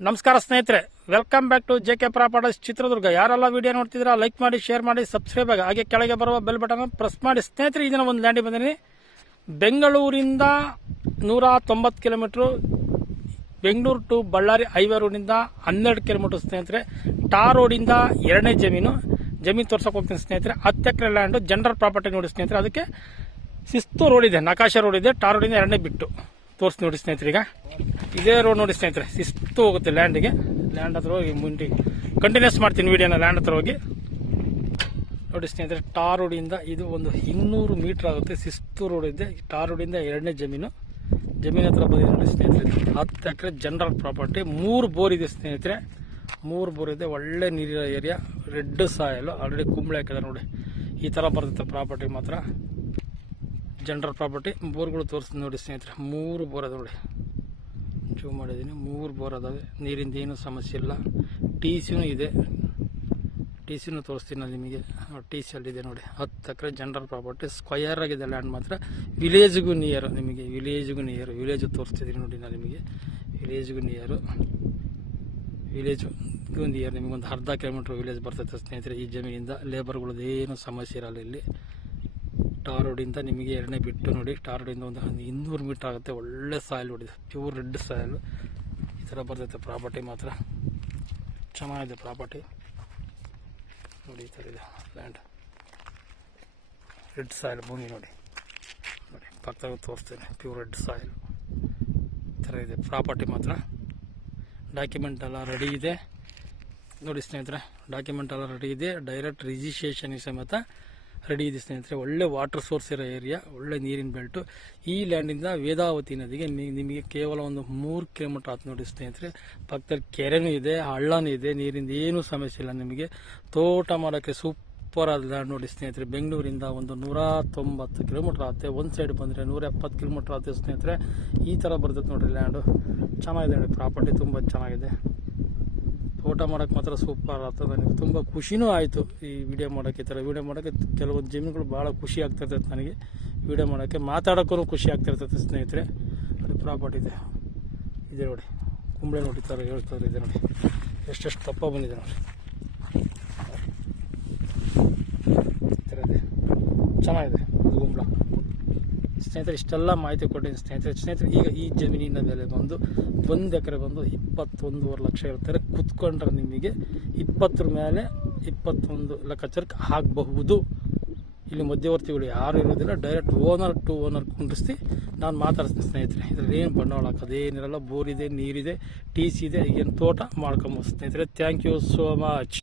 ನಮಸ್ಕಾರ ಸ್ನೇಹಿತರೆ, welcome back to J K properties Chitradurga. ಯಾರೆಲ್ಲ ವಿಡಿಯೋ ನೋಡ್ತಿದ್ದೀರಾ ಲೈಕ್ ಮಾಡಿ, ಶೇರ್ ಮಾಡಿ, ಸಬ್ಸ್ಕ್ರೈಬ್ ಆಗಿ, ಹಾಗೆ ಕೆಳಗೆ ಬರುವ ಬೆಲ್ ಬಟನ್ ಪ್ರೆಸ್ ಮಾಡಿ. ಸ್ನೇಹಿತರೆ, ಇದನ್ನ ಒಂದು ಲ್ಯಾಂಡಿಗೆ ಬಂದಿನಿ. ಬೆಂಗಳೂರಿಂದ 190 kilometre, Bengaluru to Ballari highway ರೋಡಿಂದ 12 ಕಿಲೋಮೀಟರ್ ಸ್ನೇಹಿತರೆ. ಟಾರ್ ರೋಡಿಂದ ಎರಡನೇ ಜಮೀನು ತೋರ್ಸಕ್ಕೆ ಹೋಗ್ತೀನಿ ಸ್ನೇಹಿತರೆ. 10 ಎಕರೆ ಲ್ಯಾಂಡ್ ಜನರಲ್ ಪ್ರಾಪರ್ಟಿ ನೋಡಿ ಸ್ನೇಹಿತರೆ. ಅದಕ್ಕೆ ಶಿಸ್ತು ರೋಡ್ ಇದೆ, ನಕಾಶೆ ರೋಡ್ ಇದೆ. ಟಾರ್ ರೋಡಿಂದ ಎರಡನೇ ಬಿಟ್ಟು ತೋರಿಸಿ ನೋಡಿ ಸ್ನೇಹಿತರೆ. ಈಗ ಇದೇ ರೋಡ್ ನೋಡಿ ಸ್ನೇಹಿತರೆ, ಶಿಸ್ತು ಹೋಗುತ್ತೆ ಲ್ಯಾಂಡ್ಗೆ. ಲ್ಯಾಂಡ್ ಹತ್ರ ಹೋಗಿ ಮುಂದೆ ಕಂಟಿನ್ಯೂಸ್ ಮಾಡ್ತೀನಿ ವಿಡಿಯೋನ. ಲ್ಯಾಂಡ್ ಹತ್ರ ಹೋಗಿ ನೋಡಿ ಸ್ನೇಹಿತರೆ. ಟಾರ್ ರೋಡಿಂದ ಇದು ಒಂದು 200 ಮೀಟರ್ ಆಗುತ್ತೆ. ಶಿಸ್ತು ರೋಡ್ ಇದೆ. ಟಾರ್ ರೋಡಿಂದ ಎರಡನೇ ಜಮೀನು ಹತ್ರ ಬಂದಿದೆ ನೋಡಿ ಸ್ನೇಹಿತರೆ. 10 ಎಕರೆ ಜನರಲ್ ಪ್ರಾಪರ್ಟಿ. 3 ಬೋರ್ ಇದೆ ಸ್ನೇಹಿತರೆ. 3 ಬೋರ್ ಇದೆ. ಒಳ್ಳೆ ನೀರಿನ ಏರಿಯಾ. ರೆಡ್ ಸಾಯಲ್ ಆಲ್ರೆಡಿ ಕುಂಬಳೆ ಹಾಕಿದೆ ನೋಡಿ. ಈ ತರ ಬರುತ್ತೆ ಪ್ರಾಪರ್ಟಿ ಮಾತ್ರ. General property. ಬೋರ್ಗಳು ತೋರಿಸ್ತೀನಿ ನೋಡಿ ಸ್ನೇಹಿತರೆ. 3 ಬೋರ್ ಅದ ನೋಡಿ, ಜೂಮ್ ಮಾಡಿದ್ದೀನಿ. 3 ಬೋರ್ ಅದಾವೆ. ನೀರಿಂದ ಏನು ಸಮಸ್ಯೆ ಇಲ್ಲ. ಟಿ ಸಿನೂ ಇದೆ. ಟಿ ಸಿನೂ ತೋರಿಸ್ತೀನಿ ನಿಮಗೆ. ಟಿ ಸಿ ಅಲ್ಲಿದೆ ನೋಡಿ. 10 ಎಕರೆ ಜನರಲ್ ಪ್ರಾಪರ್ಟಿ. ಸ್ಕ್ವಯರ್ ಆಗಿದೆ ಲ್ಯಾಂಡ್ ಮಾತ್ರ. ವಿಲೇಜ್ಗೂ ನಿಯರ್ ನಿಮಗೆ. ವಿಲೇಜ್ಗೂ ನಿಯರ್. ವಿಲೇಜ್ ತೋರಿಸ್ತಿದ್ದೀನಿ ನೋಡಿ ನಾನು ನಿಮಗೆ. ವಿಲೇಜ್ಗೂ ನಿಯರು. ವಿಲೇಜ್ಗೂ ನಿಯರ್ ನಿಮಗೆ ಒಂದು ಅರ್ಧ ಕಿಲೋಮೀಟರ್ ವಿಲೇಜ್ ಬರ್ತೈತೆ ಸ್ನೇಹಿತರೆ. ಈ ಜಮೀನಿಂದ ಲೇಬರ್ಗಳದ್ದು ಏನು ಸಮಸ್ಯೆ ಇರಲ್ಲ ಇಲ್ಲಿ. ಟಾರ್ ರೋಡಿಂದ ನಿಮಗೆ ಎರಡನೇ ಬಿಟ್ಟು ನೋಡಿ. ಟಾರ್ ರೋಡಿಂದ ಒಂದು 200 ಮೀಟರ್ ಆಗುತ್ತೆ. ಒಳ್ಳೆ ಸಾಯಿಲ್ ಹೊಡಿದೆ. Pure red soil. ಈ ಥರ ಬರ್ತೈತೆ ಪ್ರಾಪರ್ಟಿ ಮಾತ್ರ. ಚೆನ್ನಾಗಿದೆ ಪ್ರಾಪರ್ಟಿ ನೋಡಿ. ಈ ಥರ ಇದೆ ಲ್ಯಾಂಡ್. ರೆಡ್ ಸಾಯಿಲ್ ಭೂಮಿ ನೋಡಿ. ನೋಡಿ ಪಕ್ಕದಾಗ ತೋರಿಸ್ತೇನೆ. ಪ್ಯೂರ್ ರೆಡ್ ಸಾಯಿಲ್ ಈ ಥರ ಇದೆ ಪ್ರಾಪರ್ಟಿ ಮಾತ್ರ. ಡಾಕ್ಯುಮೆಂಟ್ ಎಲ್ಲ ರೆಡಿ ಇದೆ ನೋಡಿ ಸ್ನೇಹಿತರೆ. ಡಾಕ್ಯುಮೆಂಟ್ ಎಲ್ಲ ರೆಡಿ ಇದೆ. ಡೈರೆಕ್ಟ್ ರಿಜಿಸ್ಟ್ರೇಷನ್ ಸಮೇತ ರೆಡಿ ಇದೆ ಸ್ನೇಹಿತರೆ. ಒಳ್ಳೆ ವಾಟರ್ ಸೋರ್ಸ್ ಇರೋ ಏರಿಯಾ. ಒಳ್ಳೆ ನೀರಿನ ಬೆಲ್ಟು. ಈ ಲ್ಯಾಂಡಿಂದ ವೇದಾವತಿ ನದಿಗೆ ನಿಮಗೆ ಕೇವಲ ಒಂದು 3 ಕಿಲೋಮೀಟರ್ ಆಯ್ತು ನೋಡಿ ಸ್ನೇಹಿತರೆ. ಪಕ್ಕದಲ್ಲಿ ಕೆರೆನೂ ಇದೆ, ಹಳ್ಳನೂ ಇದೆ. ನೀರಿಂದ ಏನೂ ಸಮಸ್ಯೆ ಇಲ್ಲ ನಿಮಗೆ. ತೋಟ ಮಾಡೋಕ್ಕೆ ಸೂಪರ್ ಆದ ಲ್ಯಾಂಡ್ ನೋಡಿ ಸ್ನೇಹಿತರೆ. ಬೆಂಗಳೂರಿಂದ ಒಂದು 190 ಕಿಲೋಮೀಟರ್ ಆಗುತ್ತೆ. ಒಂದು ಸೈಡ್ ಬಂದರೆ 170 ಕಿಲೋಮೀಟರ್ ಆಗುತ್ತೆ ಸ್ನೇಹಿತರೆ. ಈ ಥರ ಬರ್ತೈತೆ ನೋಡಿರಿ ಲ್ಯಾಂಡು. ಚೆನ್ನಾಗಿದೆ ನೋಡಿ ಪ್ರಾಪರ್ಟಿ. ತುಂಬ ಚೆನ್ನಾಗಿದೆ. ತೋಟ ಮಾಡೋಕ್ಕೆ ಮಾತ್ರ ಸೂಪರ್ ಆಗ್ತದೆ. ನನಗೆ ತುಂಬ ಖುಷಿನೂ ಆಯಿತು ಈ ವಿಡಿಯೋ ಮಾಡೋಕ್ಕೆ. ಈ ಥರ ವಿಡಿಯೋ ಮಾಡೋಕ್ಕೆ ಕೆಲವೊಂದು ಜಮೀನುಗಳು ಭಾಳ ಖುಷಿ ಆಗ್ತಿರ್ತೈತೆ ನನಗೆ. ವಿಡಿಯೋ ಮಾಡೋಕ್ಕೆ, ಮಾತಾಡೋಕ್ಕೂ ಖುಷಿ ಆಗ್ತಿರ್ತೈತೆ ಸ್ನೇಹಿತರೆ. ಅದು ಪ್ರಾಪರ್ಟಿ ಇದೆ. ಇದೆ ನೋಡಿ. ಕುಂಬಳೆ ನೋಡಿ ಥರ ಹೇಳ್ತಾರೆ. ಇದೆ ನೋಡಿ. ಎಷ್ಟೆಷ್ಟು ದಪ್ಪ ಬಂದಿದೆ ನೋಡಿ. ಈ ಥರ ಇದೆ. ಚೆನ್ನಾಗಿದೆ ಅದು ಕುಂಬಳ ಸ್ನೇಹಿತರೆ. ಇಷ್ಟೆಲ್ಲ ಮಾಹಿತಿ ಕೊಟ್ಟಿದ್ದೀನಿ ಸ್ನೇಹಿತರೆ. ಈಗ ಈ ಜಮೀನಿನ ಬೆಲೆ ಬಂದು 1 ಎಕರೆ ಬಂದು 21.5 ಲಕ್ಷ ಹೇಳ್ತಾರೆ. ಕುತ್ಕೊಂಡ್ರೆ ನಿಮಗೆ 20 ಮೇಲೆ 21 ಲೆಕ್ಕಾಚಾರಕ್ಕೆ ಆಗಬಹುದು. ಇಲ್ಲಿ ಮಧ್ಯವರ್ತಿಗಳು ಯಾರು ಇರೋದಿಲ್ಲ. ಡೈರೆಕ್ಟ್ ಓನರ್ ಟು ಓನರ್ ಕುಂಡಿಸ್ತಿ ನಾನು ಮಾತಾಡ್ತೀನಿ ಸ್ನೇಹಿತರೆ. ಇದ್ರಲ್ಲಿ ಏನು ಬಂಡವಾಳ ಹಾಕೋದೇನಿರಲ್ಲ. ಬೋರ್ ಇದೆ, ನೀರಿದೆ, ಟಿ ಸಿ ಇದೆ. ಏನು ತೋಟ ಮಾಡ್ಕೊಬೋದು ಸ್ನೇಹಿತರೆ. Thank you so much.